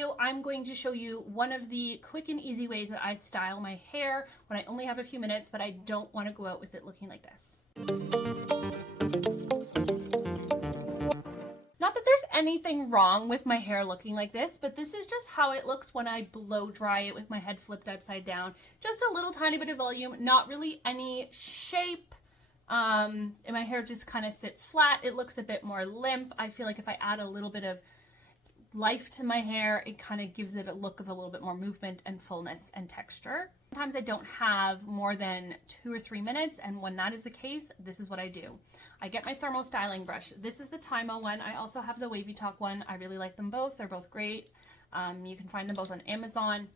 video, I'm going to show you one of the quick and easy ways that I style my hair when I only have a few minutes, but I don't want to go out with it looking like this. Not that there's anything wrong with my hair looking like this, but this is just how it looks when I blow dry it with my head flipped upside down. Just a little tiny bit of volume, not really any shape. And my hair just kind of sits flat. It looks a bit more limp. I feel like if I add a little bit of life to my hair, it kind of gives it a look of a little bit more movement and fullness and texture. Sometimes I don't have more than 2 or 3 minutes, and when that is the case, this is what I do. I get my thermal styling brush. This is the Tymo one. I also have the Wavy Talk one. I really like them both. They're both great. You can find them both on Amazon.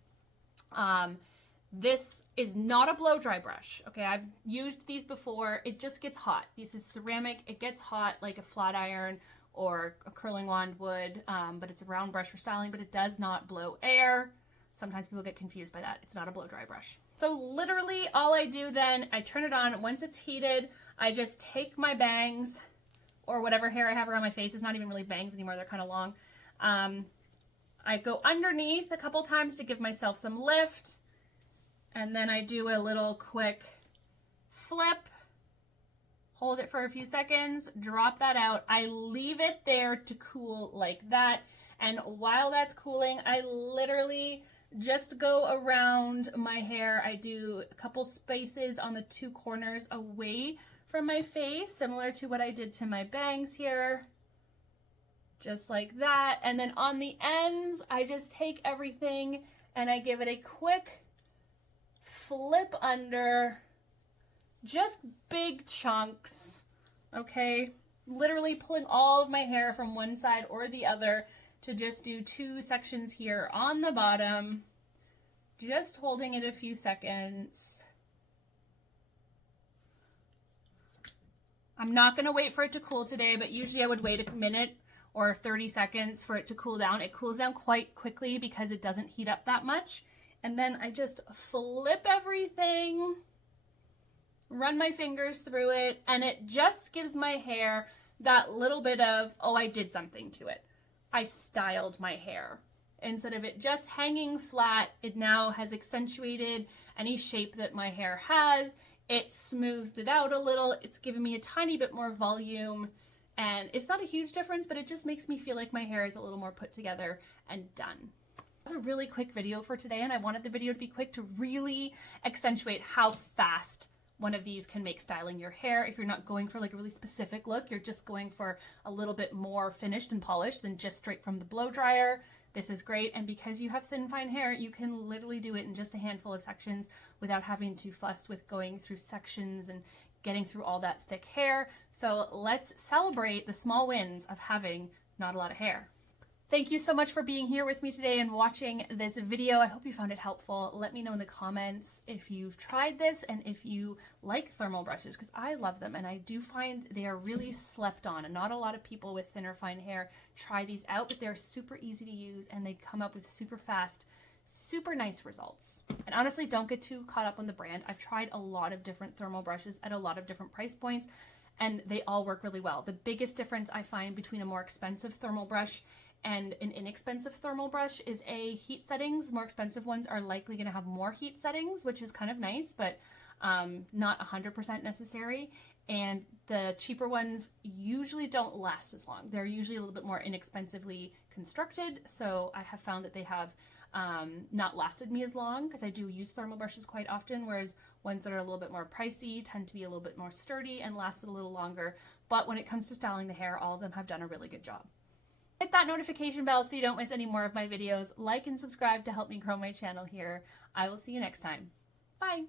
This is not a blow dry brush. Okay, I've used these before. It just gets hot. This is ceramic. It gets hot like a flat iron or a curling wand would, but it's a round brush for styling, but it does not blow air. Sometimes people get confused by that. It's not a blow dry brush. So literally all I do then, I turn it on. Once it's heated, I just take my bangs or whatever hair I have around my face. It's not even really bangs anymore. They're kind of long. I go underneath a couple times to give myself some lift. And then I do a little quick flip, hold it for a few seconds, drop that out. I leave it there to cool like that. And while that's cooling, I literally just go around my hair. I do a couple spaces on the 2 corners away from my face, similar to what I did to my bangs here. Just like that. And then on the ends, I just take everything and I give it a quick flip under, just big chunks, okay? Literally pulling all of my hair from one side or the other to just do 2 sections here on the bottom, just holding it a few seconds. I'm not gonna wait for it to cool today, but usually I would wait a minute or 30 seconds for it to cool down. It cools down quite quickly because it doesn't heat up that much. And then I just flip everything, run my fingers through it, and it just gives my hair that little bit of, oh, I did something to it. I styled my hair. Instead of it just hanging flat, it now has accentuated any shape that my hair has. It smoothed it out a little. It's given me a tiny bit more volume. And it's not a huge difference, but it just makes me feel like my hair is a little more put together and done. It's a really quick video for today, and I wanted the video to be quick to really accentuate how fast one of these can make styling your hair. If you're not going for like a really specific look, you're just going for a little bit more finished and polished than just straight from the blow dryer, this is great. And because you have thin, fine hair, you can literally do it in just a handful of sections without having to fuss with going through sections and getting through all that thick hair. So let's celebrate the small wins of having not a lot of hair. Thank you so much for being here with me today and watching this video. I hope you found it helpful. Let me know in the comments if you've tried this and if you like thermal brushes, because I love them and I do find they are really slept on, and not a lot of people with thinner, fine hair try these out, but they're super easy to use and they come up with super fast, super nice results. And honestly, don't get too caught up on the brand. I've tried a lot of different thermal brushes at a lot of different price points, and they all work really well. The biggest difference I find between a more expensive thermal brush and an inexpensive thermal brush is heat settings. The more expensive ones are likely going to have more heat settings, which is kind of nice, but not 100% necessary. And the cheaper ones usually don't last as long. They're usually a little bit more inexpensively constructed, so I have found that they have not lasted me as long, because I do use thermal brushes quite often, whereas ones that are a little bit more pricey tend to be a little bit more sturdy and lasted a little longer. But when it comes to styling the hair, all of them have done a really good job. Hit that notification bell so you don't miss any more of my videos. Like and subscribe to help me grow my channel here. I will see you next time. Bye.